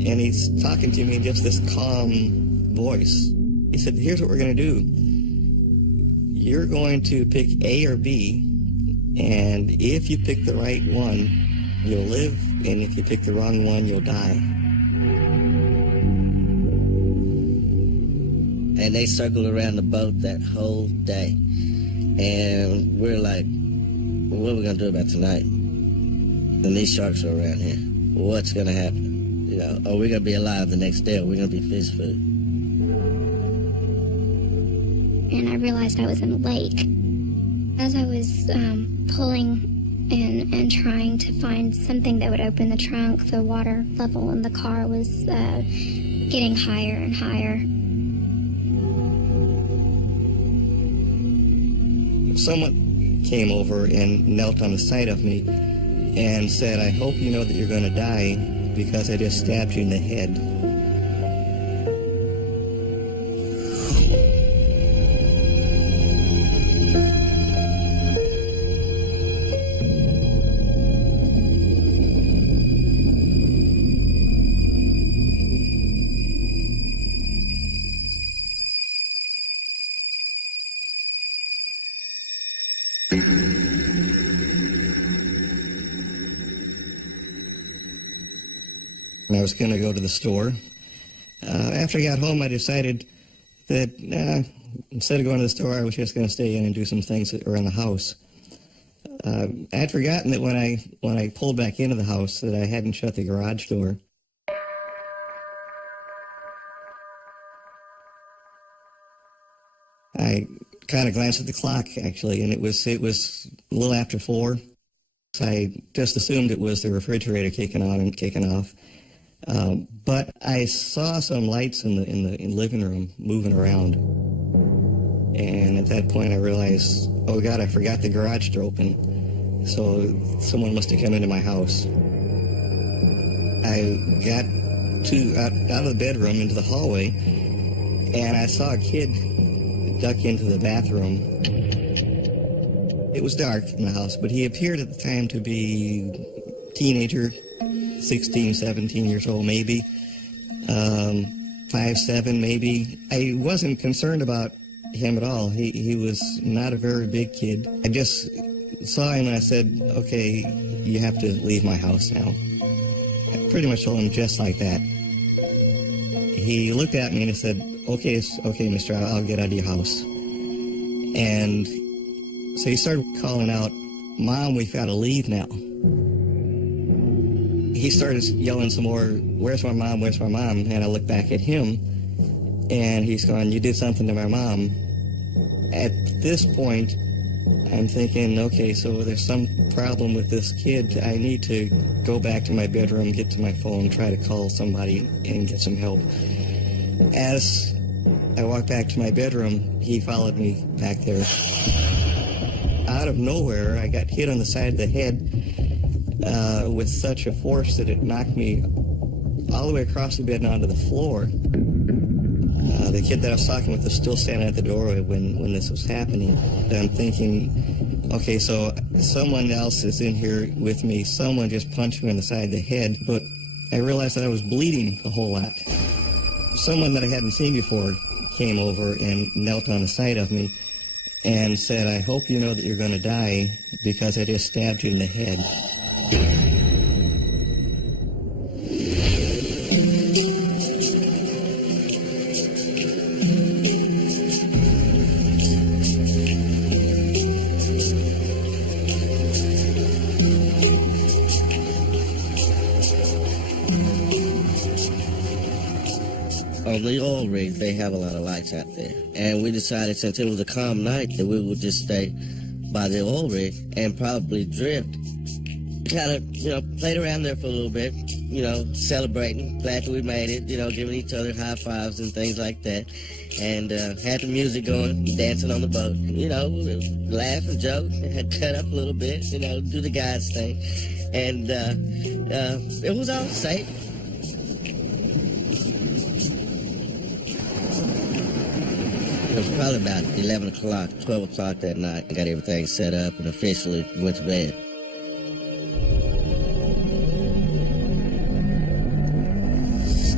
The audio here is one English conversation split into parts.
and he's talking to me in just this calm voice. He said, here's what we're going to do. You're going to pick A or B, and if you pick the right one, you'll live, and if you pick the wrong one, you'll die. And they circled around the boat that whole day. And we're like, what are we going to do about tonight? And these sharks are around here. What's going to happen? You know, are we going to be alive the next day, or are we going to be fish food? And I realized I was in a lake. As I was pulling and trying to find something that would open the trunk, the water level in the car was getting higher and higher. Someone came over and knelt on the side of me and said, I hope you know that you're going to die because I just stabbed you in the head. I was going to go to the store. After I got home, I decided that instead of going to the store, I was just going to stay in and do some things around the house. I had forgotten that when I pulled back into the house that I hadn't shut the garage door. I kind of glanced at the clock, actually, and it was a little after 4. I just assumed it was the refrigerator kicking on and kicking off. But I saw some lights in the living room moving around. And at that point I realized, oh God, I forgot the garage door open. So someone must have come into my house. I got out of the bedroom into the hallway, and I saw a kid duck into the bathroom. It was dark in the house, but he appeared at the time to be a teenager, 16, 17 years old maybe, 5'7" maybe. I wasn't concerned about him at all. He was not a very big kid. I just saw him and I said, okay, you have to leave my house now. I pretty much told him just like that. He looked at me and he said, okay, mister, I'll get out of your house. And so he started calling out, Mom, we've got to leave now. He started yelling some more, where's my mom, where's my mom? And I looked back at him, and he's going, you did something to my mom. At this point, I'm thinking, okay, so there's some problem with this kid. I need to go back to my bedroom, get to my phone, try to call somebody and get some help. As I walked back to my bedroom, he followed me back there. Out of nowhere, I got hit on the side of the head with such a force that it knocked me all the way across the bed and onto the floor. The kid that I was talking with was still standing at the doorway when this was happening. And I'm thinking, okay, so someone else is in here with me. Someone just punched me on the side of the head, but I realized that I was bleeding a whole lot. Someone that I hadn't seen before came over and knelt on the side of me and said, I hope you know that you're going to die because I just stabbed you in the head. On the oil rig, they have a lot of lights out there. And we decided, since it was a calm night, that we would just stay by the oil rig and probably drift. Kind of, played around there for a little bit, celebrating, glad that we made it, giving each other high fives and things like that. And had the music going, dancing on the boat, laugh and joke, cut up a little bit, do the guys thing. And it was all safe. It was probably about 11 o'clock, 12 o'clock that night. I got everything set up and officially went to bed.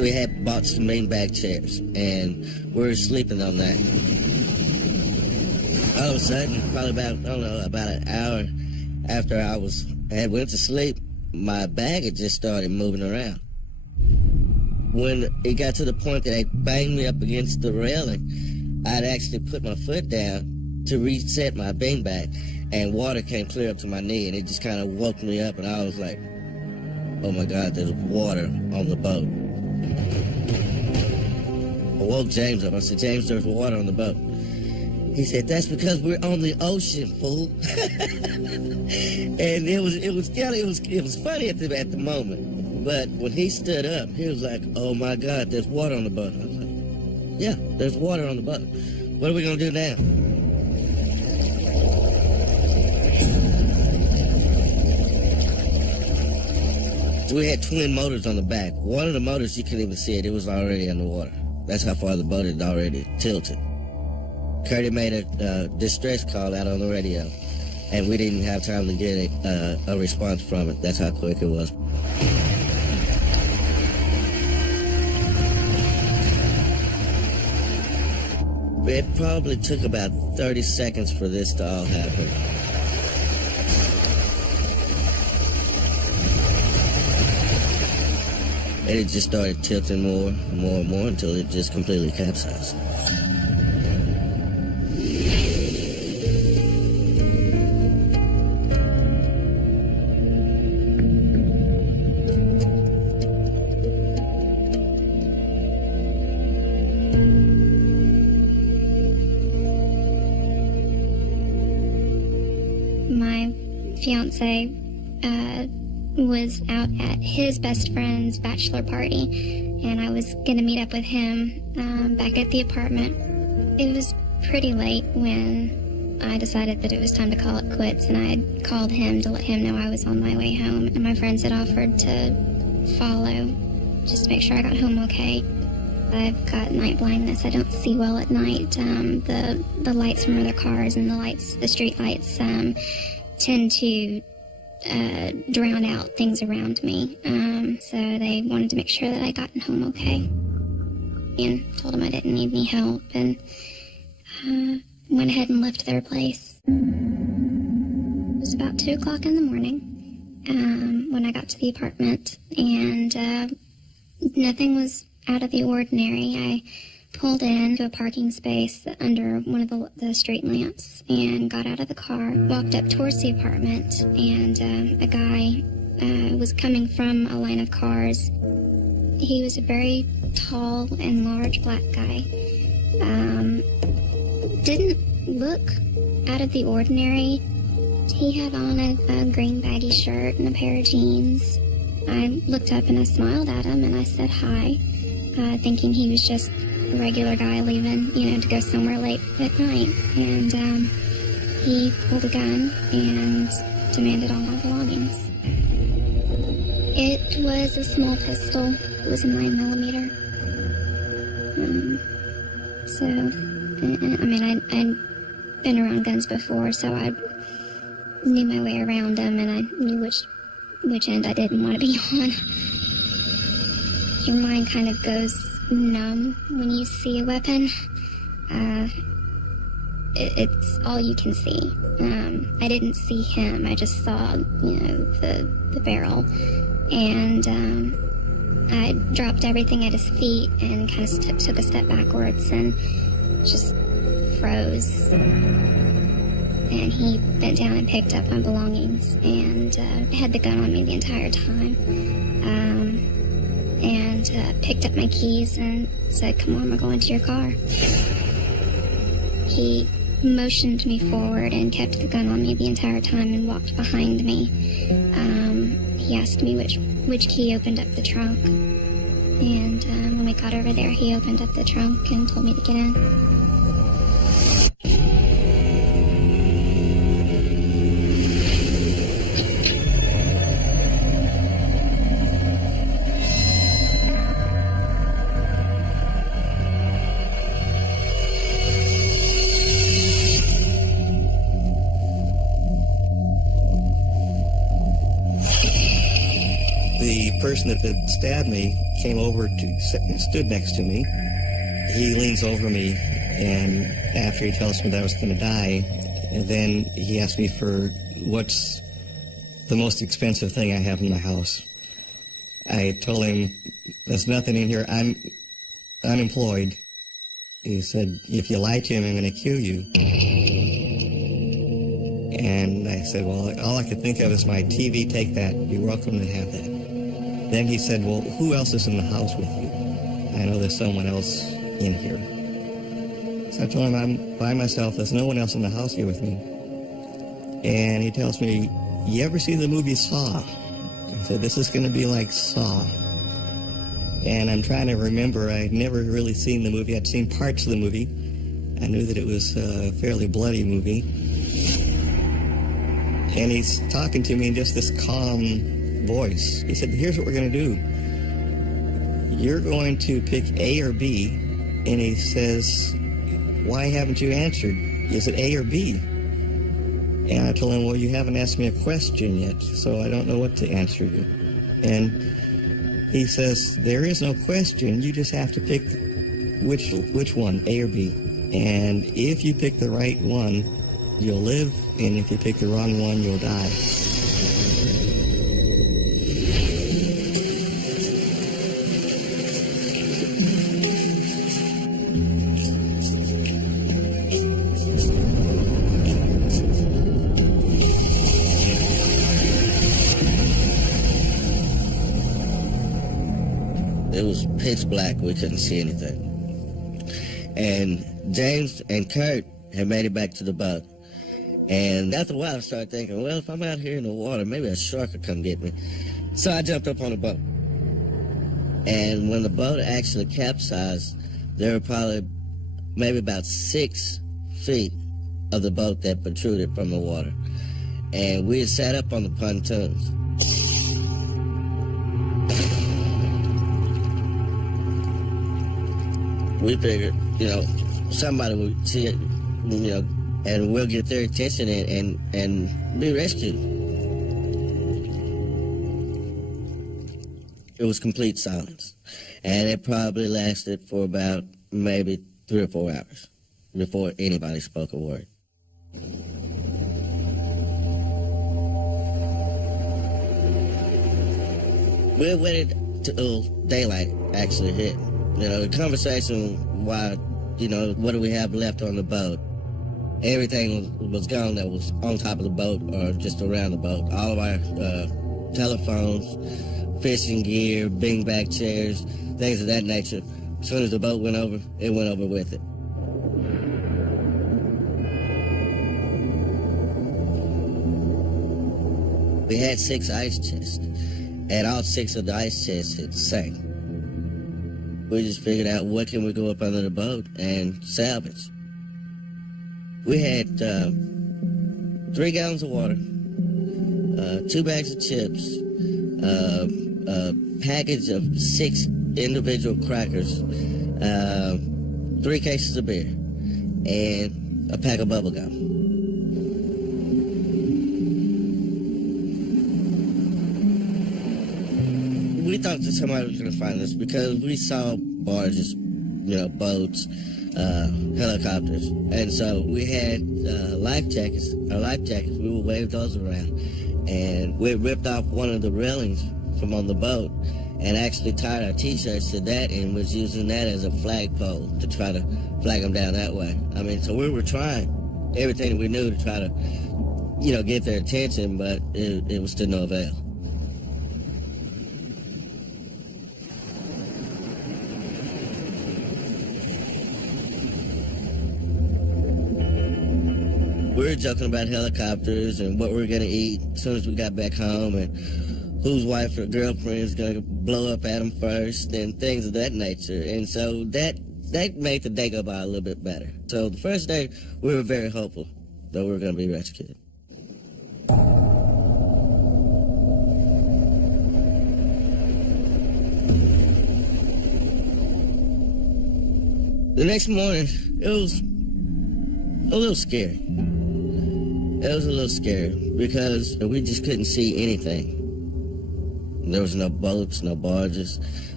we had bought some beanbag chairs, and we were sleeping on that. All of a sudden, probably about an hour after I had went to sleep, my bag had just started moving around. When it got to the point that it banged me up against the railing, I'd actually put my foot down to reset my beanbag, and water came clear up to my knee, and it just kind of woke me up, and I was like, oh my God, there's water on the boat. I woke James up. I said, James, there's water on the boat. He said, that's because we're on the ocean, fool. And it was funny at the moment. But when he stood up, he was like, oh my God, there's water on the boat. I was like, yeah, there's water on the boat. What are we gonna do now? So we had twin motors on the back. One of the motors, you couldn't even see it. It was already underwater. That's how far the boat had already tilted. Curdy made a distress call out on the radio, and we didn't have time to get a response from it. That's how quick it was. It probably took about 30 seconds for this to all happen. And it just started tilting more and more and more until it just completely capsized. My fiance was out at his best friend's bachelor party, and I was going to meet up with him back at the apartment. It was pretty late when I decided that it was time to call it quits, and I had called him to let him know I was on my way home, and my friends had offered to follow just to make sure I got home okay. I've got night blindness. I don't see well at night. The lights from other cars and the street lights tend to drown out things around me. So they wanted to make sure that I got home okay. And told them I didn't need any help, and went ahead and left their place. It was about 2 o'clock in the morning when I got to the apartment, and nothing was out of the ordinary. I pulled into a parking space under one of the street lamps and got out of the car, walked up towards the apartment, and a guy was coming from a line of cars. He was a very tall and large black guy. Didn't look out of the ordinary. He had on a green baggy shirt and a pair of jeans. I looked up and I smiled at him and I said hi, thinking he was just a regular guy leaving, to go somewhere late at night. And he pulled a gun and demanded all my belongings. It was a small pistol. It was a 9mm. I'd been around guns before, so I knew my way around them, and I knew which end I didn't want to be on. Your mind kind of goes numb when you see a weapon. It's all you can see. I didn't see him. I just saw, the barrel. And I dropped everything at his feet and kind of took a step backwards and just froze. And he bent down and picked up my belongings and had the gun on me the entire time. And picked up my keys and said, "Come on, we're going to your car." He motioned me forward and kept the gun on me the entire time and walked behind me. He asked me which key opened up the trunk. And when we got over there, he opened up the trunk and told me to get in. The person that stabbed me came over to stood next to me. He leans over me, and after he tells me that I was going to die, and then he asked me for what's the most expensive thing I have in my house. I told him, there's nothing in here. I'm unemployed. He said, if you lie to him, I'm going to kill you. And I said, well, all I could think of is my TV. Take that. You're welcome to have that. Then he said, well, who else is in the house with you? I know there's someone else in here. So I told him I'm by myself. There's no one else in the house here with me. And he tells me, you ever see the movie Saw? I said, this is going to be like Saw. And I'm trying to remember. I'd never really seen the movie. I'd seen parts of the movie. I knew that it was a fairly bloody movie. And he's talking to me in just this calm voice. He said, here's what we're going to do. You're going to pick A or B. And he says, why haven't you answered? Is it A or B? And I told him, well, you haven't asked me a question yet, so I don't know what to answer you. And he says, there is no question. You just have to pick which one, A or B. And if you pick the right one, you'll live. And if you pick the wrong one, you'll die. It was pitch black. We couldn't see anything. And James and Kurt had made it back to the boat. And after a while, I started thinking, well, if I'm out here in the water, maybe a shark could come get me. So I jumped up on the boat. And when the boat actually capsized, there were probably maybe about 6 feet of the boat that protruded from the water. And we had sat up on the pontoons. We figured, somebody would see it, and we'll get their attention and be rescued. It was complete silence, and it probably lasted for about maybe 3 or 4 hours before anybody spoke a word. We waited till daylight actually hit. The conversation, why, what do we have left on the boat? Everything was gone that was on top of the boat or just around the boat. All of our telephones, fishing gear, beanbag chairs, things of that nature. As soon as the boat went over, it went over with it. We had 6 ice chests, and all 6 of the ice chests had sank. We just figured out what can we go up under the boat and salvage. We had 3 gallons of water, 2 bags of chips, a package of 6 individual crackers, 3 cases of beer, and a pack of bubble gum. We thought that somebody was going to find us because we saw barges, boats, helicopters. And so we had life jackets. Our life jackets, we would wave those around. And we ripped off one of the railings from on the boat and actually tied our T-shirts to that and was using that as a flagpole to try to flag them down that way. So we were trying everything we knew to try to, get their attention, but it was to no avail. We were joking about helicopters and what we were going to eat as soon as we got back home and whose wife or girlfriend is going to blow up at them first and things of that nature. And so that made the day go by a little bit better. So the first day, we were very hopeful that we were going to be rescued. The next morning, it was a little scary. It was a little scary because we just couldn't see anything. There was no boats, no barges.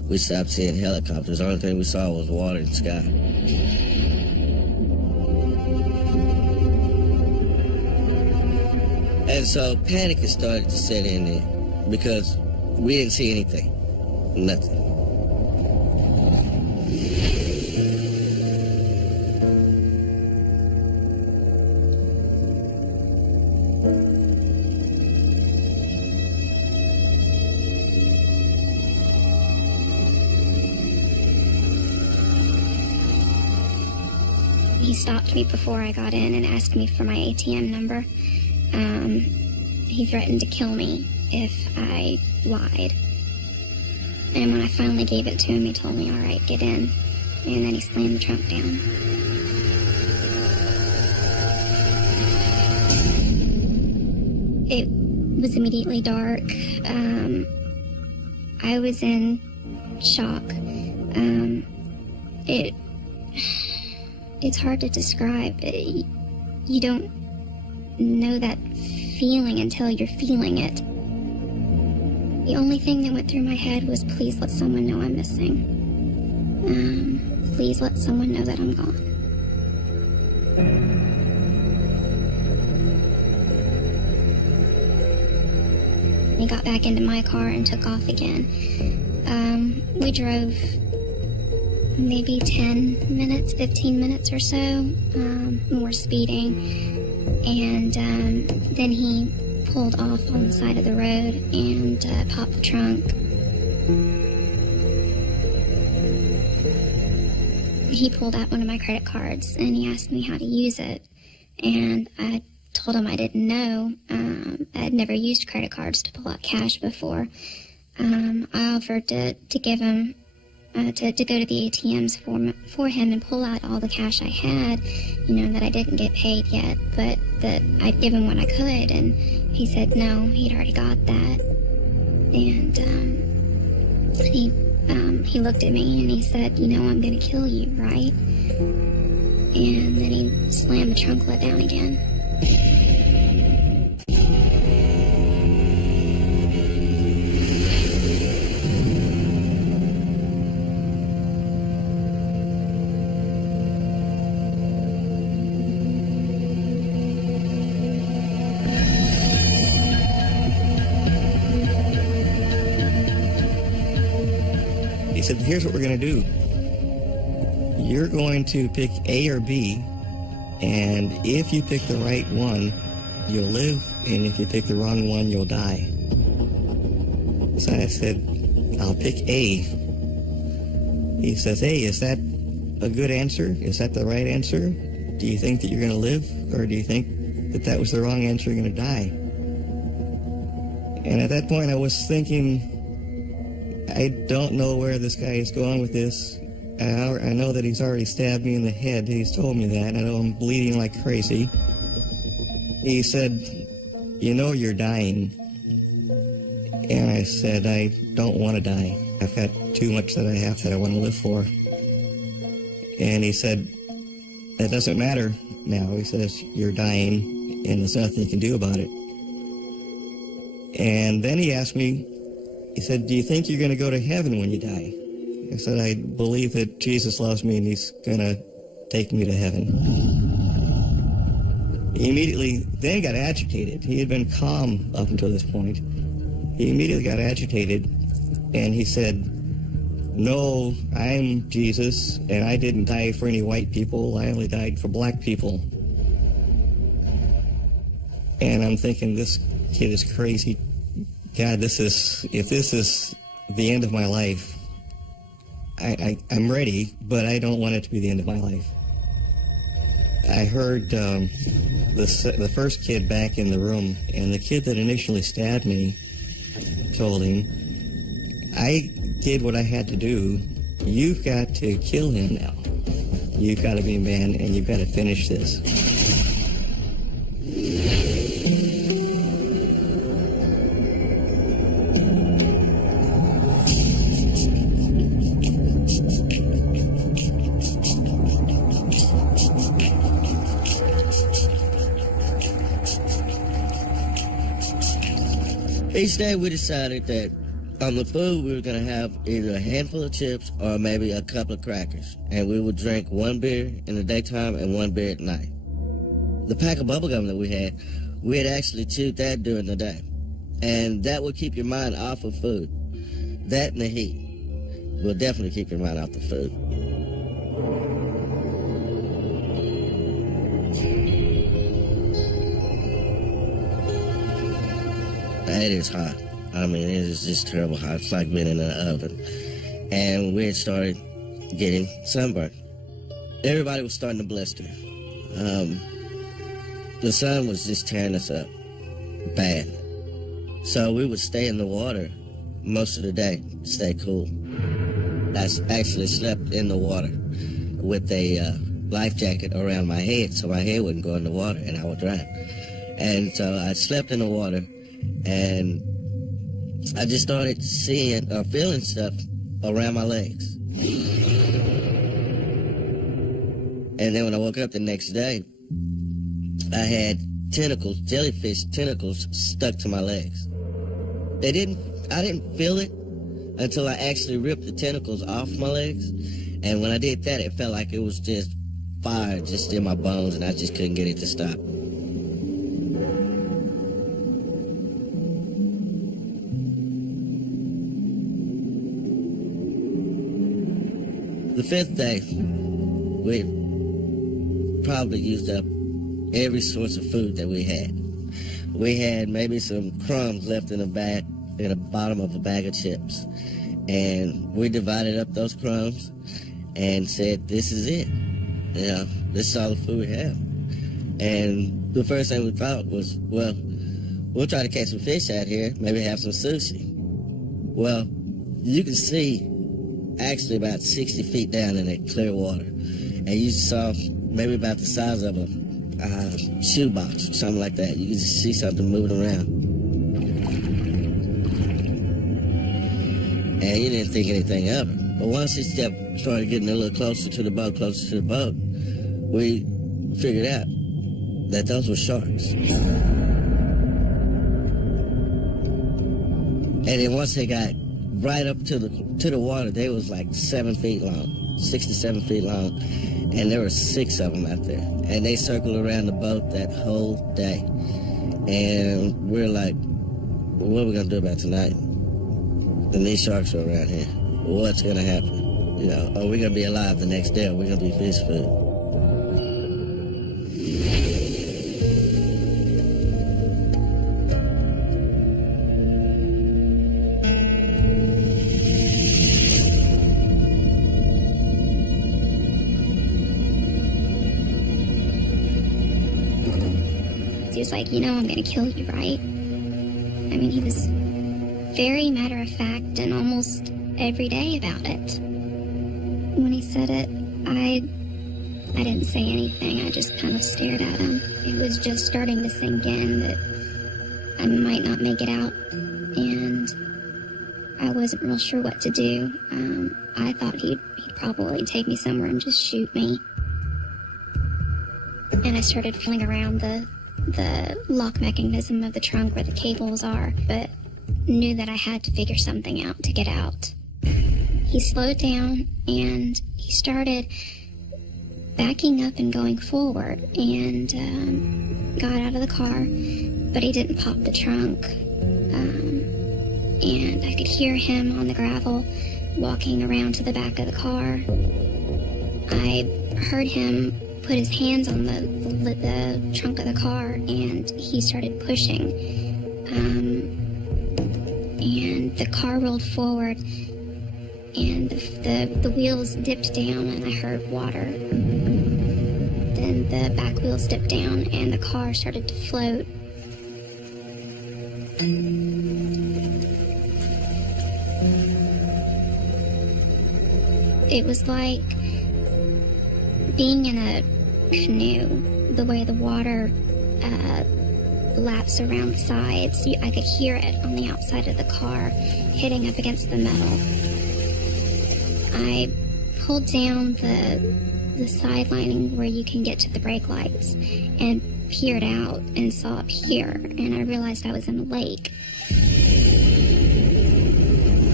We stopped seeing helicopters. The only thing we saw was water and sky. And so panic has started to set in there because we didn't see anything. Nothing. He stopped me before I got in and asked me for my ATM number. He threatened to kill me if I lied. And when I finally gave it to him, he told me, all right, get in. And then he slammed the trunk down. It was immediately dark. I was in shock. It's hard to describe. You don't know that feeling until you're feeling it. The only thing that went through my head was, please let someone know I'm missing. Please let someone know that I'm gone. He got back into my car and took off again. We drove maybe 10 minutes, 15 minutes or so, more speeding, and then he pulled off on the side of the road and popped the trunk. He pulled out one of my credit cards and he asked me how to use it, and I told him I didn't know. I'd never used credit cards to pull out cash before. I offered to give him to go to the ATMs for him and pull out all the cash I had, that I didn't get paid yet, but that I'd give him what I could, and he said no, he'd already got that. And he looked at me and he said, I'm gonna kill you, right? And then he slammed the trunk lid down again. He said, here's what we're going to do. You're going to pick A or B, and if you pick the right one, you'll live, and if you pick the wrong one, you'll die. So I said, I'll pick A. He says, hey, is that a good answer? Is that the right answer? Do you think that you're going to live, or do you think that that was the wrong answer, you're going to die? And at that point, I was thinking, I don't know where this guy is going with this. I know that he's already stabbed me in the head. He's told me that. I know I'm bleeding like crazy. He said, you're dying. And I said, I don't want to die. I've got too much that I have that I want to live for. And he said, that doesn't matter now. He says, you're dying, and there's nothing you can do about it. And then he asked me, he said, do you think you're going to go to heaven when you die? I said, I believe that Jesus loves me and he's going to take me to heaven. He immediately then got agitated. He had been calm up until this point. He immediately got agitated and he said, no, I'm Jesus and I didn't die for any white people. I only died for black people. And I'm thinking, this kid is crazy. God, if this is the end of my life, I'm ready, but I don't want it to be the end of my life. I heard the first kid back in the room, and the kid that initially stabbed me told him, I did what I had to do. You've got to kill him now. You've got to be a man, and you've got to finish this. Each day we decided that, On the food, we were going to have either a handful of chips or maybe a couple of crackers. And we would drink 1 beer in the daytime and 1 beer at night. The pack of bubble gum that we had actually chewed that during the day. And that would keep your mind off of food. That and the heat will definitely keep your mind off the food. It is hot. I mean, it is just terrible hot. It's like being in an oven. And we had started getting sunburned. Everybody was starting to blister. The sun was just tearing us up bad. So we would stay in the water most of the day to stay cool. I actually slept in the water with a life jacket around my head so my head wouldn't go in the water and I would drown. And so I slept in the water, and I just started seeing or feeling stuff around my legs. And then when I woke up the next day, I had tentacles, jellyfish tentacles stuck to my legs. I didn't feel it until I actually ripped the tentacles off my legs. And when I did that, it felt like it was just fire just in my bones, and I just couldn't get it to stop. The 5th day, we probably used up every source of food that we had. We had maybe some crumbs left in the bottom of a bag of chips. And we divided up those crumbs and said, this is it. You know, this is all the food we have. And the first thing we thought was, well, we'll try to catch some fish out here, maybe have some sushi. Well, you can see actually about 60 feet down in that clear water. And you saw maybe about the size of a shoebox or something like that. You could just see something moving around. And you didn't think anything of it. But once it started getting a little closer to the boat, we figured out that those were sharks. And then once they got right up to the water, they was like 7 feet long, 6 to 7 feet long. And there were 6 of them out there. And they circled around the boat that whole day. And we're like, well, what are we going to do about tonight? And these sharks are around here. What's going to happen? You know, are we going to be alive the next day, or are we going to be fish food? He was like, you know, I'm going to kill you, right? I mean, he was very matter-of-fact and almost every day about it. When he said it, I didn't say anything. I just kind of stared at him. It was just starting to sink in that I might not make it out, and I wasn't real sure what to do. I thought he'd probably take me somewhere and just shoot me. And I started feeling around the lock mechanism of the trunk where the cables are, but knew that I had to figure something out to get out. He slowed down and he started backing up and going forward, and got out of the car, but he didn't pop the trunk. And I could hear him on the gravel walking around to the back of the car. I heard him put his hands on the trunk of the car, and he started pushing. And the car rolled forward, and the wheels dipped down, and I heard water. Then the back wheels dipped down, and the car started to float. It was like being in a canoe, the way the water laps around the sides. I could hear it on the outside of the car, hitting up against the metal. I pulled down the side lining where you can get to the brake lights and peered out and saw a pier, and I realized I was in a lake.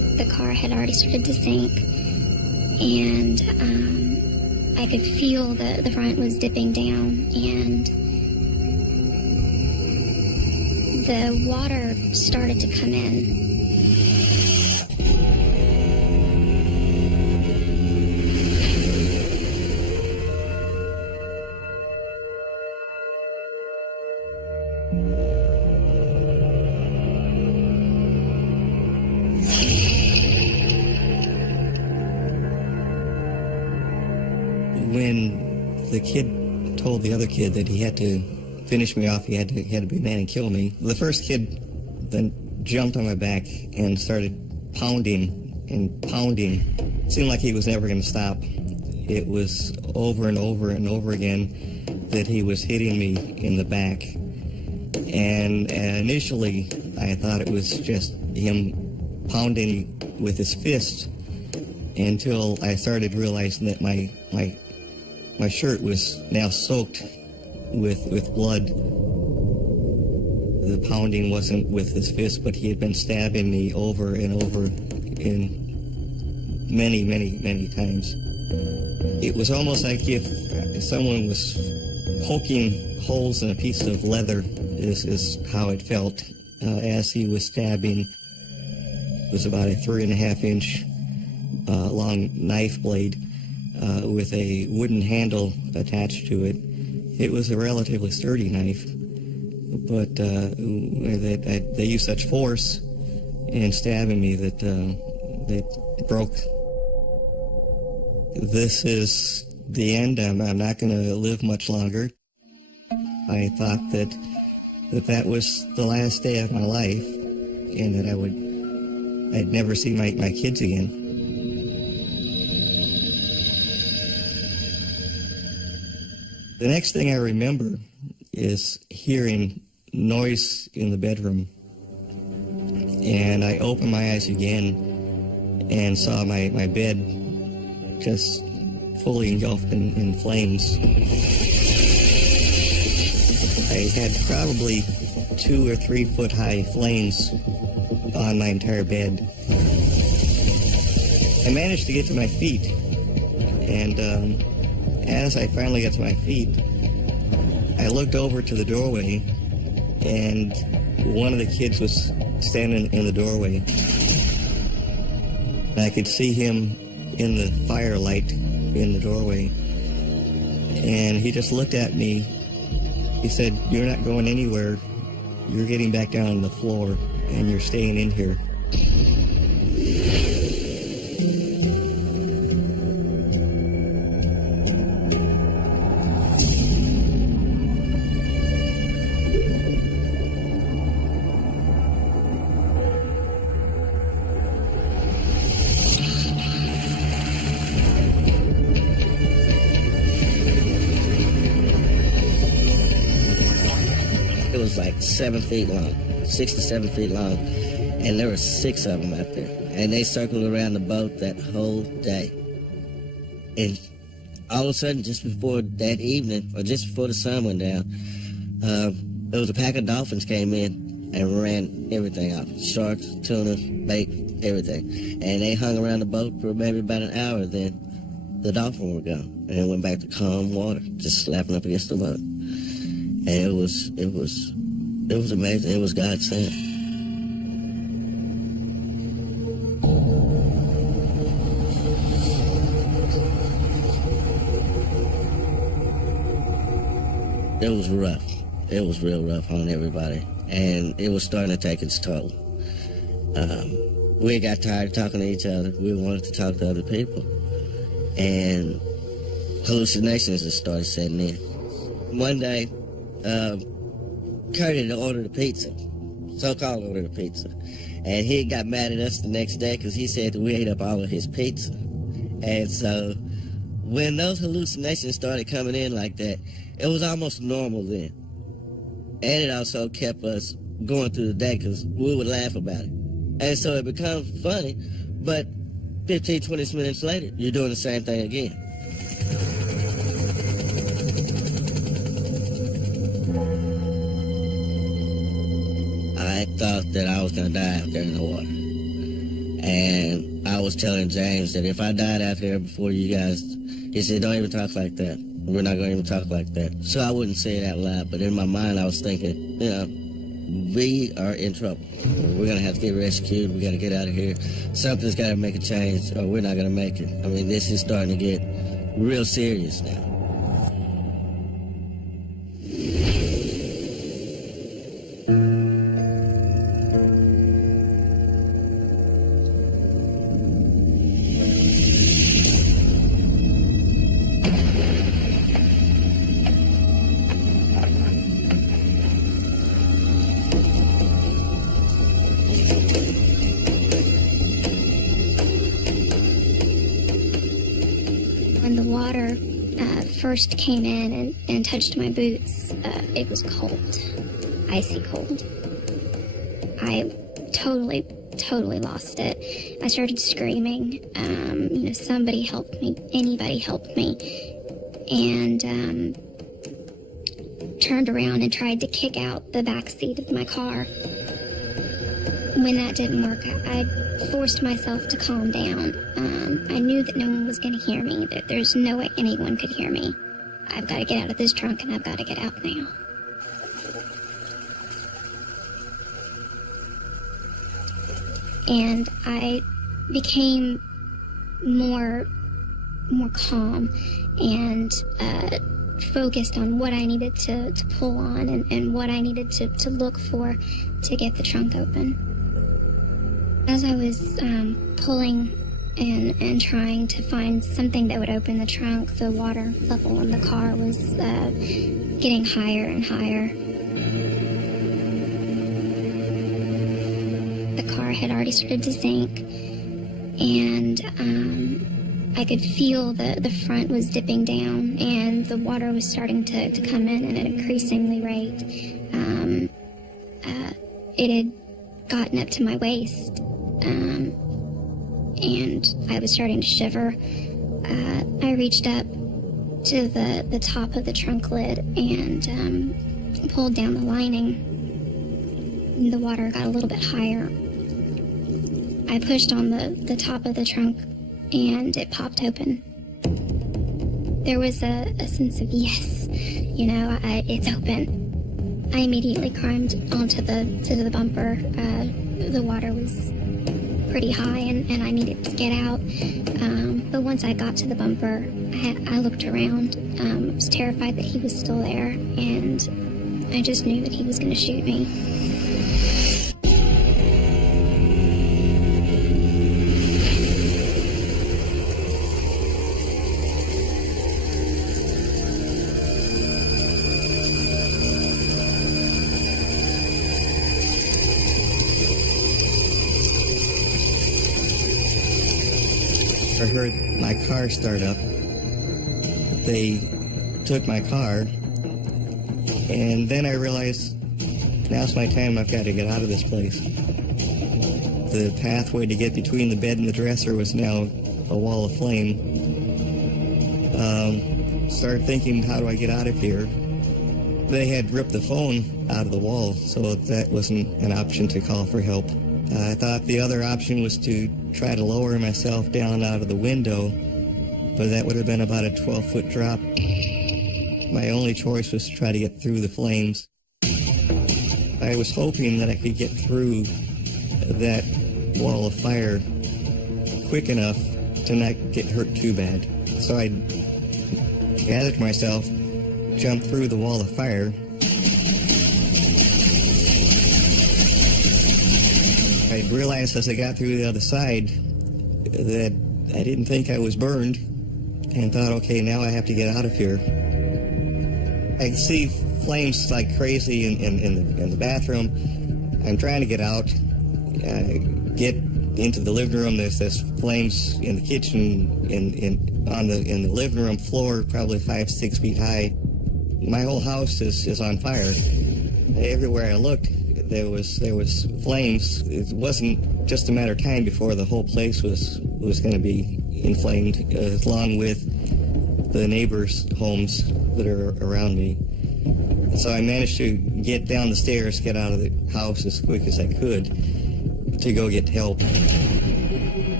car had already started to sink, and I could feel the front was dipping down, and the water started to come in. When the kid told the other kid that he had to finish me off, he had to be a man and kill me, the first kid then jumped on my back and started pounding and pounding. It seemed like he was never going to stop. It was over and over and over again that he was hitting me in the back. And initially, I thought it was just him pounding with his fist, until I started realizing that my shirt was now soaked with blood. The pounding wasn't with his fist, but he had been stabbing me over and over in many, many, many times. It was almost like if someone was poking holes in a piece of leather, is how it felt as he was stabbing. It was about a 3.5-inch long knife blade with a wooden handle attached to it. It was a relatively sturdy knife, but they used such force in stabbing me that it broke. This is the end. I'm not going to live much longer. I thought that was the last day of my life, and that I'd never see my kids again. The next thing I remember is hearing noise in the bedroom, and I opened my eyes again and saw my bed just fully engulfed in flames. I had probably 2 or 3 foot high flames on my entire bed. I managed to get to my feet, and as I finally got to my feet, I looked over to the doorway, and one of the kids was standing in the doorway. I could see him in the firelight in the doorway, and he just looked at me. He said, "You're not going anywhere. You're getting back down on the floor, and you're staying in here." It was like 7 feet long, 6 to 7 feet long, and there were 6 of them out there. And they circled around the boat that whole day. And all of a sudden, just before that evening, or just before the sun went down, there was a pack of dolphins came in and ran everything off. Sharks, tuna, bait, everything. And they hung around the boat for maybe about an hour, then the dolphins were gone. And it went back to calm water, just slapping up against the boat. And it was amazing. It was God sent. It was rough. It was real rough on everybody, and it was starting to take its toll. We got tired of talking to each other. We wanted to talk to other people, and hallucinations just started setting in. One day, Curtis ordered a pizza, so-called ordered a pizza, and he got mad at us the next day because he said that we ate up all of his pizza. And so when those hallucinations started coming in like that, it was almost normal then. And it also kept us going through the day because we would laugh about it. And so it becomes funny, but 15, 20 minutes later, you're doing the same thing again. I thought that I was going to die out there in the water. And I was telling James that if I died out here before you guys, he said, don't even talk like that. We're not going to even talk like that. So I wouldn't say it out loud, but in my mind I was thinking, you know, we are in trouble. We're going to have to get rescued. We got to get out of here. Something's got to make a change or we're not going to make it. I mean, this is starting to get real serious now. When the water first came in and touched my boots, it was cold, icy cold. I totally lost it. I started screaming, somebody help me, anybody help me, and turned around and tried to kick out the back seat of my car. When that didn't work, I forced myself to calm down. I knew that no one was going to hear me, that there's no way anyone could hear me. I've got to get out of this trunk and I've got to get out now. And I became more calm and focused on what I needed to pull on and what I needed to look for to get the trunk open. As I was pulling and trying to find something that would open the trunk, the water level in the car was getting higher and higher. The car had already started to sink, and I could feel the front was dipping down, and the water was starting to come in at an increasingly rate. It had gotten up to my waist, and I was starting to shiver. I reached up to the top of the trunk lid and pulled down the lining. The water got a little bit higher. I pushed on the top of the trunk and it popped open. There was a sense of yes, it's open. I immediately climbed onto the bumper. The water was pretty high and I needed to get out. But once I got to the bumper, I looked around. I was terrified that he was still there, and I just knew that he was going to shoot me. I heard my car start up. They took my car, and then I realized, now's my time, I've got to get out of this place. The pathway to get between the bed and the dresser was now a wall of flame. Started thinking, how do I get out of here? They had ripped the phone out of the wall, so that wasn't an option to call for help. I thought the other option was to try to lower myself down out of the window, but that would have been about a 12-foot drop. My only choice was to try to get through the flames. I was hoping that I could get through that wall of fire quick enough to not get hurt too bad. So I gathered myself, jumped through the wall of fire. I realized as I got through the other side that I didn't think I was burned, and thought, okay, now I have to get out of here. I could see flames like crazy in the bathroom. I'm trying to get out, get into the living room. There's flames in the kitchen, in the living room floor, probably 5-6 feet high. My whole house is on fire. Everywhere I looked, there was flames. It wasn't just a matter of time before the whole place was going to be inflamed, along with the neighbors' homes that are around me. So I managed to get down the stairs, get out of the house as quick as I could to go get help.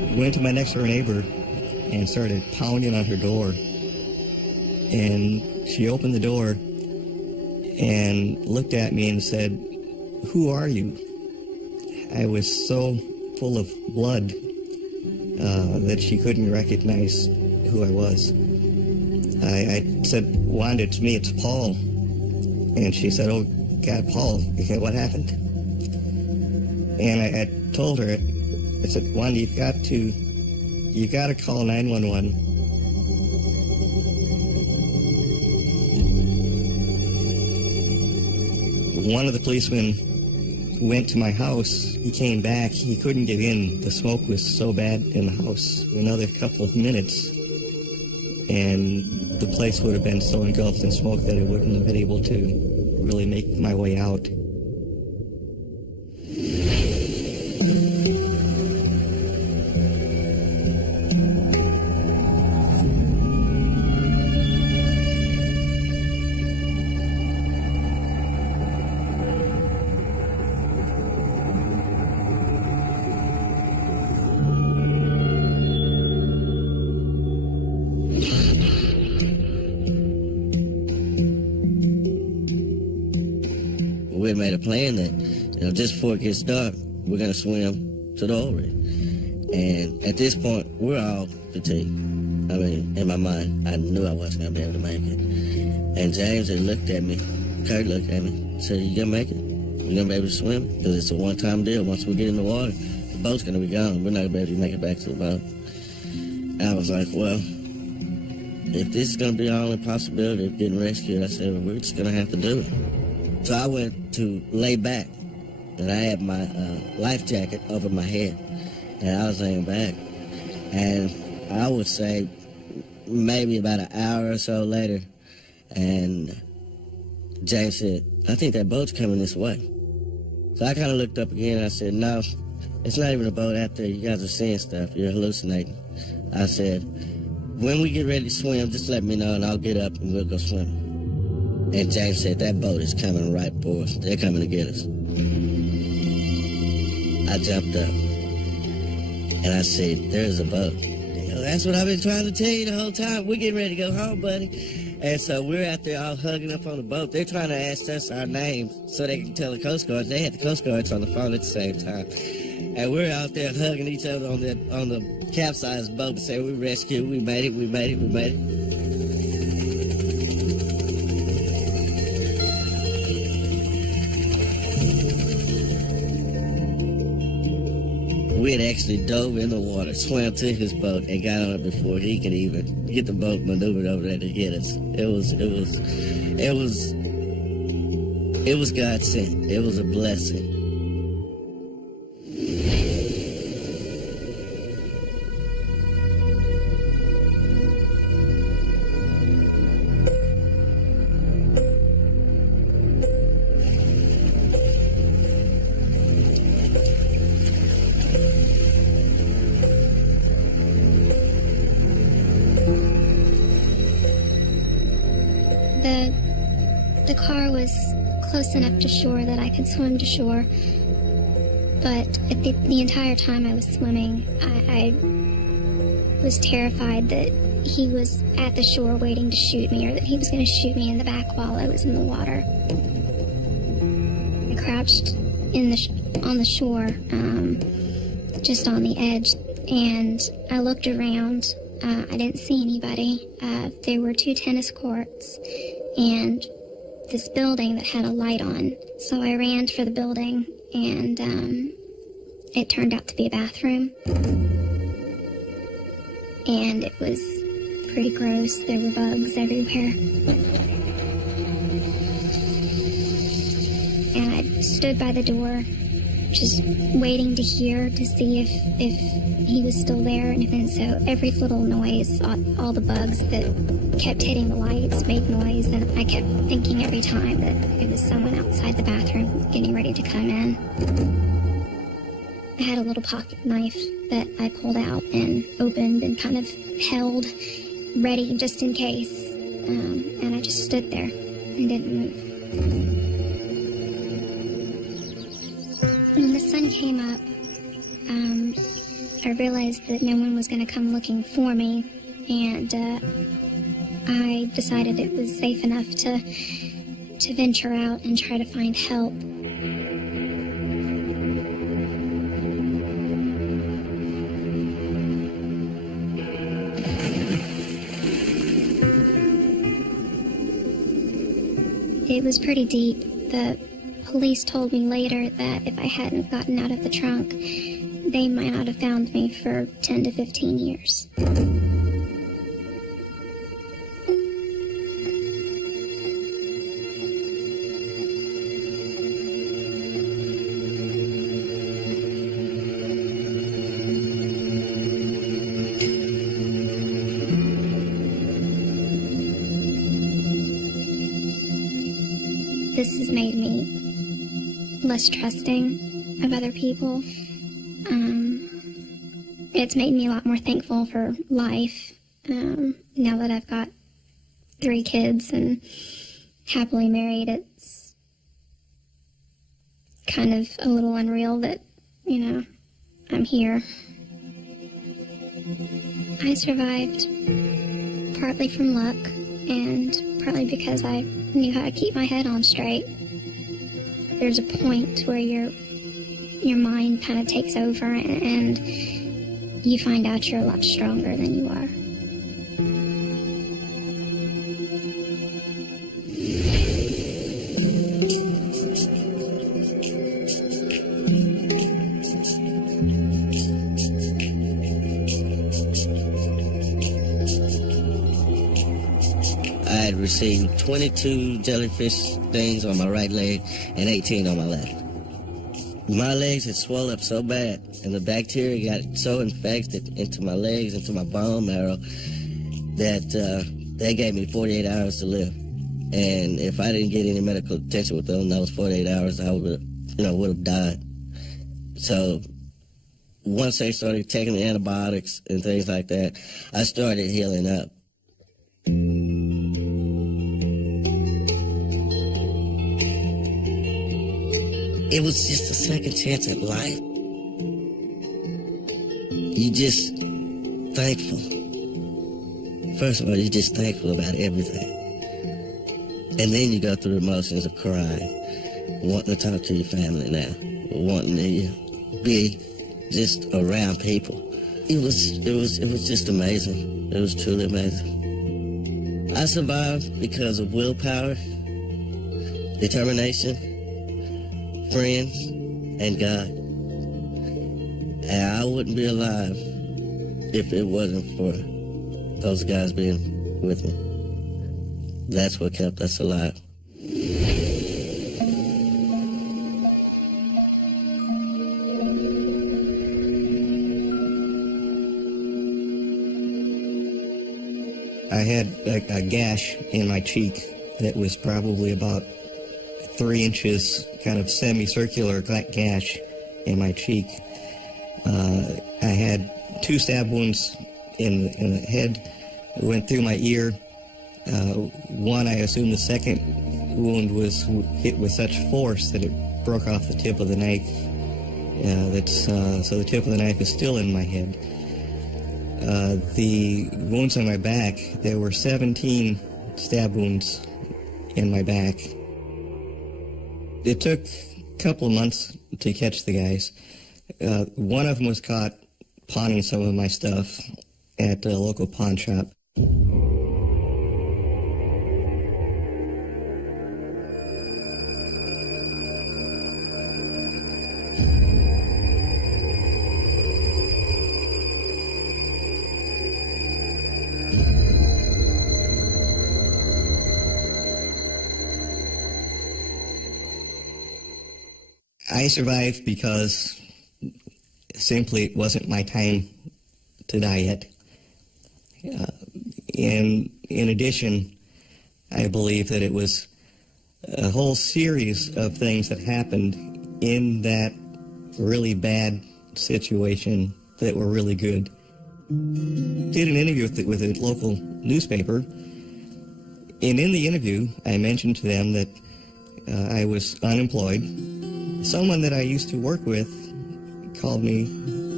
went to my next door neighbor and started pounding on her door. And she opened the door and looked at me and said, "Who are you?" I was so full of blood that she couldn't recognize who I was. I said, "Wanda, it's me, it's Paul." And she said, "Oh, God, Paul, what happened?" And I told her, I said, "Wanda, you've got to call 911. One of the policemen went to my house. He came back. He couldn't get in. The smoke was so bad in the house. Another couple of minutes, and the place would have been so engulfed in smoke that I wouldn't have been able to really make my way out. We made a plan that, just before it gets dark, we're going to swim to the oil rig. And at this point, we're all fatigued. I mean, in my mind, I knew I wasn't going to be able to make it. And James had looked at me, Kurt looked at me, said, "You going to make it? You going to be able to swim? Because it's a one-time deal. Once we get in the water, the boat's going to be gone. We're not going to be able to make it back to the boat." And I was like, well, if this is going to be our only possibility of getting rescued, I said, well, we're just going to have to do it. So I went to lay back, and I had my life jacket over my head, and I was laying back. And I would say maybe about an hour or so later, and James said, "I think that boat's coming this way." So I kind of looked up again, and I said, "No, it's not even a boat out there. You guys are seeing stuff. You're hallucinating." I said, "When we get ready to swim, just let me know, and I'll get up, and we'll go swimming." And James said, "That boat is coming right for us. They're coming to get us." I jumped up, and I said, "There's a boat." "That's what I've been trying to tell you the whole time. We're getting ready to go home, buddy." And so we're out there all hugging up on the boat. They're trying to ask us our names so they can tell the Coast Guards. They had the Coast Guards on the phone at the same time. And we're out there hugging each other on the capsized boat and saying, "We rescued, we made it, we made it, we made it." We had actually dove in the water, swam to his boat, and got on it before he could even get the boat maneuvered over there to get us. It was God sent. It was a blessing. The car was close enough to shore that I could swim to shore, but at the entire time I was swimming, I was terrified that he was at the shore waiting to shoot me, or that he was going to shoot me in the back while I was in the water. I crouched on the shore, just on the edge, and I looked around. I didn't see anybody. There were 2 tennis courts and this building that had a light on. So I ran for the building, and it turned out to be a bathroom. And it was pretty gross. There were bugs everywhere. And I stood by the door, just waiting to hear, to see if he was still there. And so every little noise, all the bugs that kept hitting the lights made noise, and I kept thinking every time that it was someone outside the bathroom getting ready to come in. I had a little pocket knife that I pulled out and opened and kind of held ready just in case, and I just stood there and didn't move. When the sun came up, I realized that no one was going to come looking for me, and I decided it was safe enough to venture out and try to find help. It was pretty deep. The police told me later that if I hadn't gotten out of the trunk, they might not have found me for 10 to 15 years. This has made me less trusting of other people. It's made me a lot more thankful for life, now that I've got 3 kids and happily married. It's kind of a little unreal that, I'm here. I survived partly from luck and partly because I knew how to keep my head on straight. There's a point where your mind kind of takes over and you find out you're a lot stronger than you are. I had received 22 jellyfish stings on my right leg and 18 on my left. My legs had swelled up so bad, and the bacteria got so infected into my legs, into my bone marrow, that they gave me 48 hours to live. And if I didn't get any medical attention within those 48 hours, I would have died. So once they started taking the antibiotics and things like that, I started healing up. It was just a second chance at life. You just thankful. First of all, you're just thankful about everything. And then you go through the emotions of crying, wanting to talk to your family now, wanting to be just around people. It was just amazing. It was truly amazing. I survived because of willpower, determination, friends, and God. And I wouldn't be alive if it wasn't for those guys being with me. That's what kept us alive. I had a gash in my cheek that was probably about 3 inches, kind of semicircular gash in my cheek. I had 2 stab wounds in the head. It went through my ear. One, I assume the second wound was hit with such force that it broke off the tip of the knife. So the tip of the knife is still in my head. The wounds on my back, there were 17 stab wounds in my back. It took a couple of months to catch the guys. One of them was caught pawning some of my stuff at a local pawn shop. I survived because simply it wasn't my time to die yet. In addition, I believe that it was a whole series of things that happened in that really bad situation that were really good. Did an interview with a local newspaper, and in the interview I mentioned to them that I was unemployed. Someone that I used to work with called me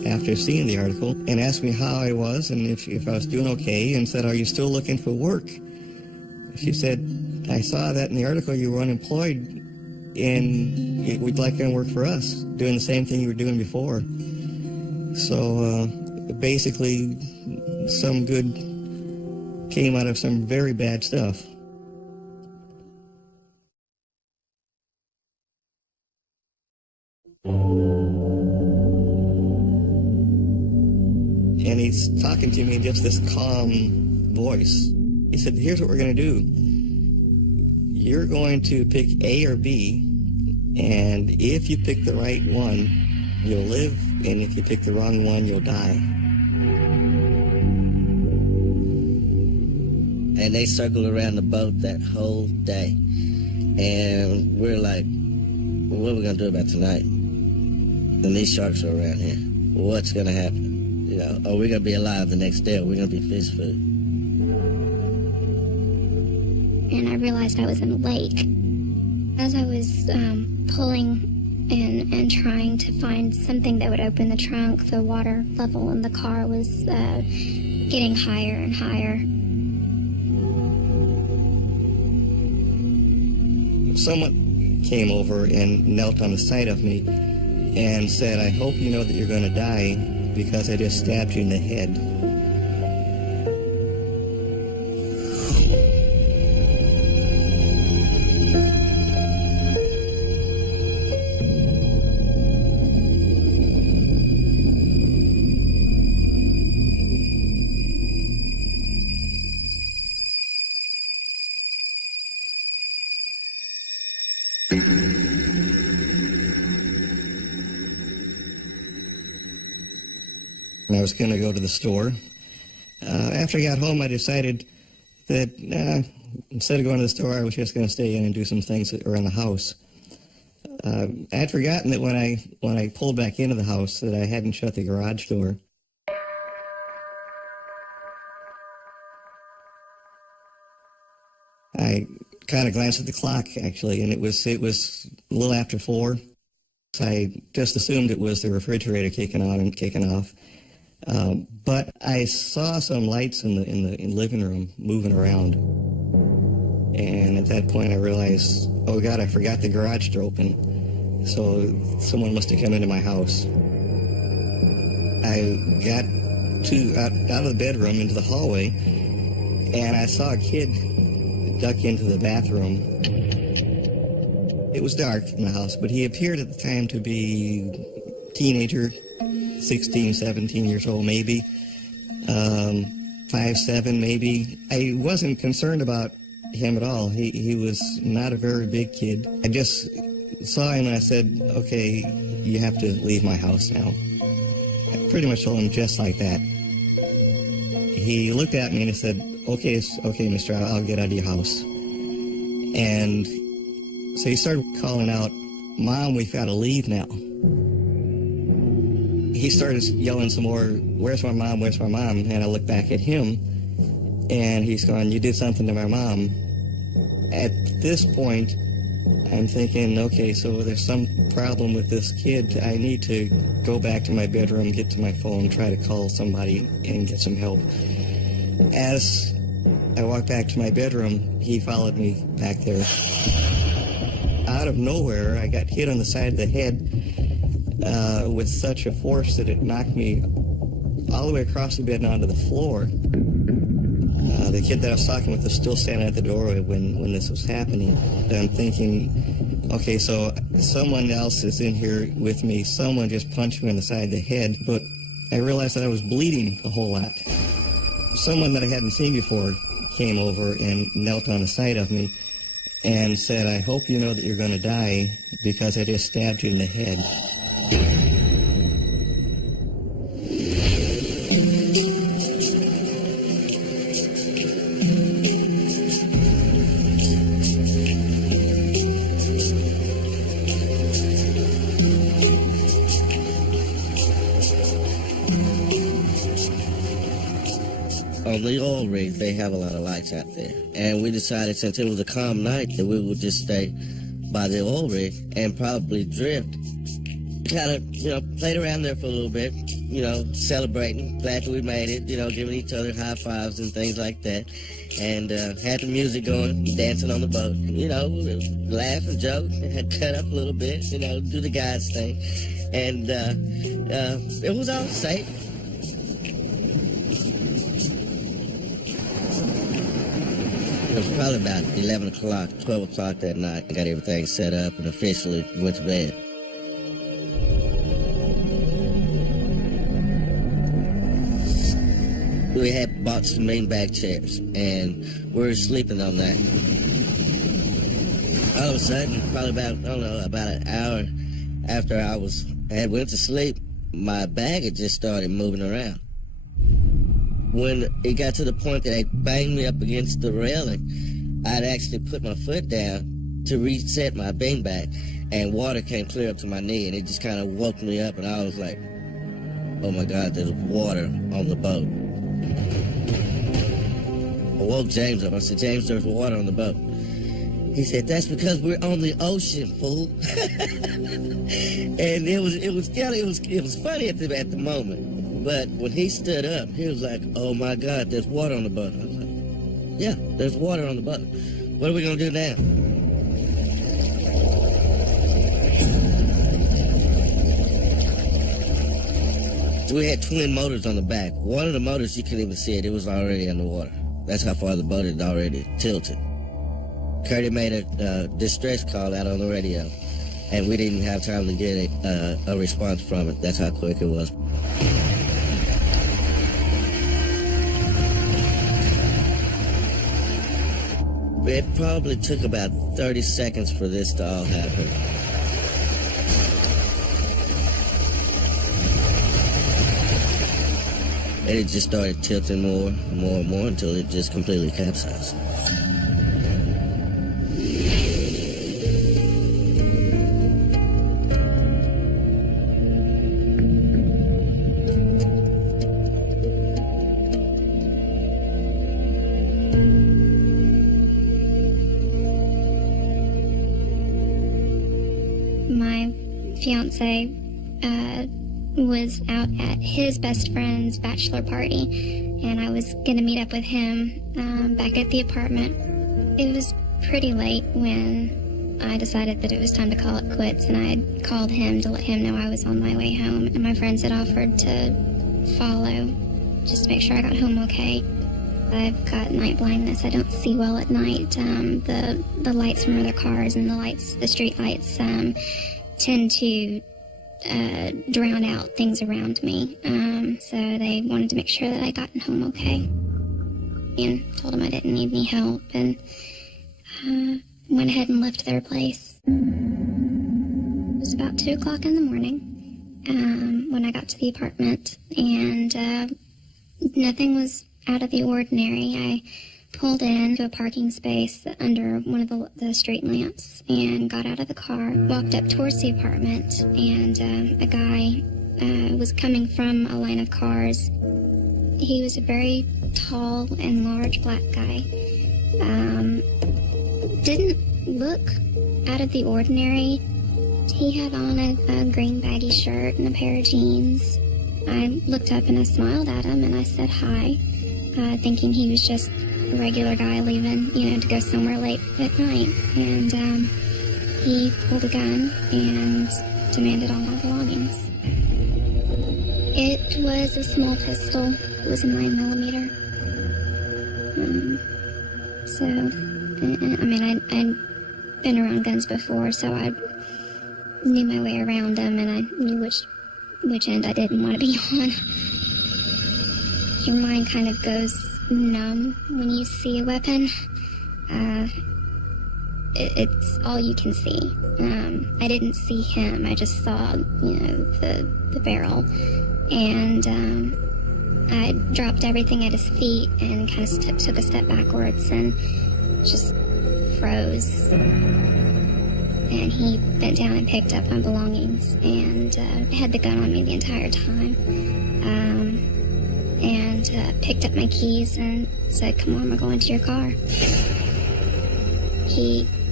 after seeing the article and asked me how I was and if I was doing okay, and said, "Are you still looking for work?" She said, "I saw that in the article you were unemployed and we'd like you to work for us, doing the same thing you were doing before." So basically, some good came out of some very bad stuff. And he's talking to me in just this calm voice. He said, "Here's what we're going to do. You're going to pick A or B, and if you pick the right one, you'll live, and if you pick the wrong one, you'll die." And they circled around the boat that whole day. And we're like, what are we going to do about tonight? And these sharks are around here. What's going to happen? You know, are we going to be alive the next day, or are we going to be fish food? And I realized I was in a lake. As I was pulling and trying to find something that would open the trunk, the water level in the car was getting higher and higher. Someone came over and knelt on the side of me and said, "I hope you know that you're going to die because I just stabbed you in the head." And I was going to go to the store. After I got home, I decided that instead of going to the store, I was just going to stay in and do some things around the house. I had forgotten that when I pulled back into the house that I hadn't shut the garage door. I kind of glanced at the clock, actually, and it was a little after 4. I just assumed it was the refrigerator kicking on and kicking off. But I saw some lights in the living room moving around. And at that point I realized, oh God, I forgot the garage door open. So someone must have come into my house. I got out of the bedroom into the hallway, and I saw a kid duck into the bathroom. It was dark in the house, but he appeared at the time to be a teenager, 16, 17 years old maybe, 5'7" maybe. I wasn't concerned about him at all. He was not a very big kid. I just saw him and I said, "Okay, you have to leave my house now." I pretty much told him just like that. He looked at me and he said, okay, mister, I'll get out of your house." And so he started calling out, "Mom, we've got to leave now." He started yelling some more, "Where's my mom, where's my mom?" And I looked back at him, and he's going, "You did something to my mom." At this point, I'm thinking, okay, so there's some problem with this kid. I need to go back to my bedroom, get to my phone, try to call somebody and get some help. As I walked back to my bedroom, he followed me back there. Out of nowhere, I got hit on the side of the head with such a force that it knocked me all the way across the bed and onto the floor. The kid that I was talking with was still standing at the doorway when this was happening. I'm thinking, okay, so someone else is in here with me. Someone just punched me on the side of the head, but I realized that I was bleeding a whole lot. Someone that I hadn't seen before came over and knelt on the side of me and said, "I hope you know that you're going to die because I just stabbed you in the head." On the oil rig, they have a lot of lights out there. And we decided, since it was a calm night, that we would just stay by the oil rig and probably drift kind of, played around there for a little bit, celebrating, glad that we made it, giving each other high fives and things like that. And had the music going, dancing on the boat, laugh and joke, had cut up a little bit, do the guys thing. And it was all safe. It was probably about 11 o'clock, 12 o'clock that night. I got everything set up and officially went to bed. We had bought some beanbag chairs, and we were sleeping on that. All of a sudden, probably about an hour after I had went to sleep, my bag had just started moving around. When it got to the point that it banged me up against the railing, I'd actually put my foot down to reset my beanbag, and water came clear up to my knee, and it just kind of woke me up, and I was like, oh my God, there's water on the boat. I woke James up. I said, James, there's water on the boat. He said, that's because we're on the ocean, fool. And it was funny at the moment. But when he stood up, he was like, oh my God, there's water on the boat. I was like, yeah, there's water on the boat. What are we gonna do now? We had twin motors on the back. One of the motors, you couldn't even see it. It was already underwater. That's how far the boat had already tilted. Curdy made a distress call out on the radio, and we didn't have time to get a response from it. That's how quick it was. It probably took about 30 seconds for this to all happen. And it just started tilting more and more and more until it just completely capsized. My fiance was out at his best friend's bachelor party, and I was going to meet up with him back at the apartment. It was pretty late when I decided that it was time to call it quits, and I had called him to let him know I was on my way home, and my friends had offered to follow just to make sure I got home okay. I've got night blindness. I don't see well at night. The lights from other cars and the street lights tend to drown out things around me. So they wanted to make sure that I got home okay. And told them I didn't need any help, and went ahead and left their place. It was about 2 o'clock in the morning when I got to the apartment, and nothing was out of the ordinary. I pulled into a parking space under one of the street lamps and got out of the car, walked up towards the apartment, and a guy was coming from a line of cars. He was a very tall and large black guy. Didn't look out of the ordinary. He had on a green baggy shirt and a pair of jeans. I looked up and I smiled at him and I said hi, thinking he was just a regular guy leaving, to go somewhere late at night. And he pulled a gun and demanded all my belongings. It was a small pistol. It was a 9mm. I'd been around guns before, so I knew my way around them, and I knew which end I didn't want to be on. Your mind kind of goes numb when you see a weapon. It's all you can see. I didn't see him. I just saw, the barrel. And I dropped everything at his feet and kind of took a step backwards and just froze. And he bent down and picked up my belongings and had the gun on me the entire time. And picked up my keys and said, "Come on, we're going to your car." He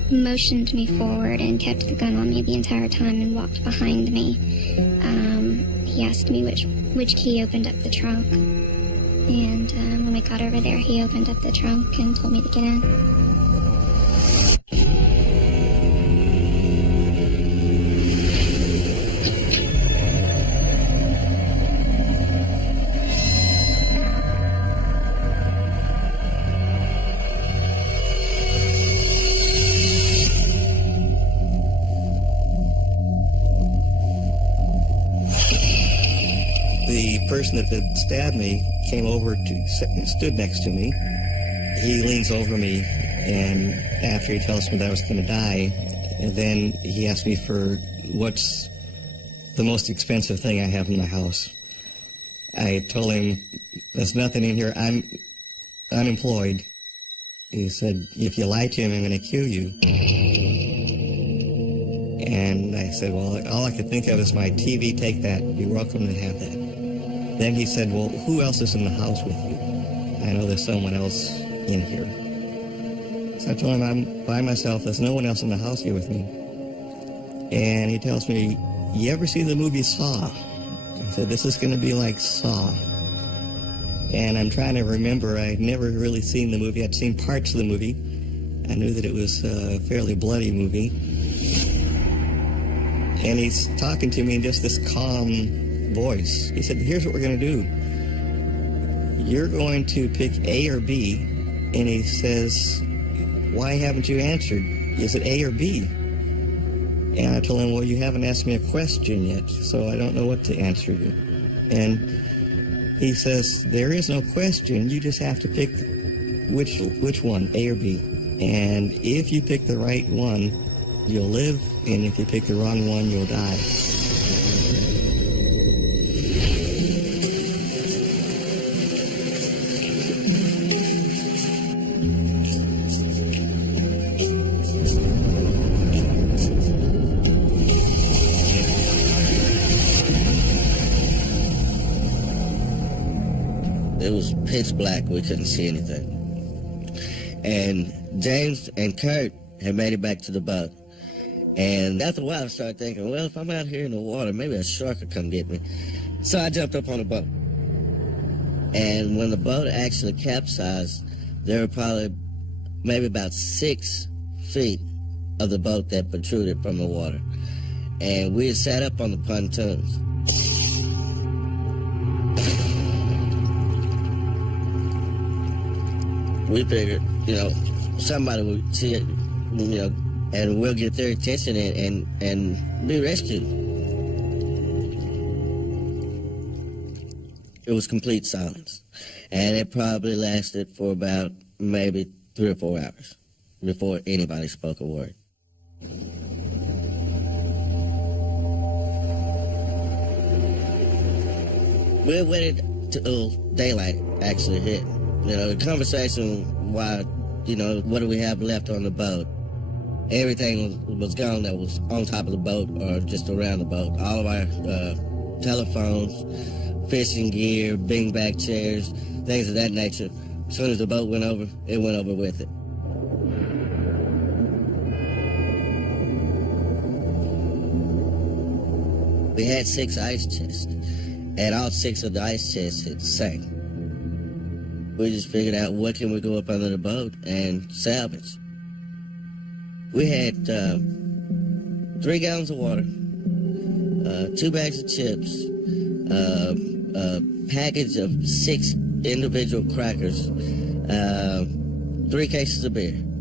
motioned me forward and kept the gun on me the entire time and walked behind me. He asked me which key opened up the trunk. And when we got over there, he opened up the trunk and told me to get in. The person that had stabbed me came over stood next to me. He leans over me, and after he tells me that I was going to die, and then he asked me for what's the most expensive thing I have in my house. I told him, there's nothing in here. I'm unemployed. He said, if you lie to him, I'm going to kill you. And I said, well, all I could think of is my TV. Take that. You're welcome to have that. Then he said, well, who else is in the house with you? I know there's someone else in here. So I told him I'm by myself. There's no one else in the house here with me. And he tells me, you ever see the movie Saw? I said, this is going to be like Saw. And I'm trying to remember. I'd never really seen the movie. I'd seen parts of the movie. I knew that it was a fairly bloody movie. And he's talking to me in just this calm voice. He said, here's what we're going to do. You're going to pick A or B. And he says, why haven't you answered? Is it A or B? And I told him, well, you haven't asked me a question yet, so I don't know what to answer you. And he says, there is no question. You just have to pick which one, A or B. And if you pick the right one, you'll live. And if you pick the wrong one, you'll die. It was pitch black. We couldn't see anything. And James and Kurt had made it back to the boat. And after a while, I started thinking, well, if I'm out here in the water, maybe a shark could come get me. So I jumped up on the boat. And when the boat actually capsized, there were probably maybe about 6 feet of the boat that protruded from the water. And we had sat up on the pontoons. We figured, somebody would see it, and we'll get their attention and be rescued. It was complete silence. And it probably lasted for about maybe 3 or 4 hours before anybody spoke a word. We waited till daylight actually hit. The conversation, why, what do we have left on the boat? Everything was gone that was on top of the boat or just around the boat. All of our telephones, fishing gear, beanbag chairs, things of that nature. As soon as the boat went over, it went over with it. We had 6 ice chests, and all 6 of the ice chests had sank. We just figured out what can we go up under the boat and salvage. We had 3 gallons of water, 2 bags of chips, a package of 6 individual crackers, 3 cases of beer.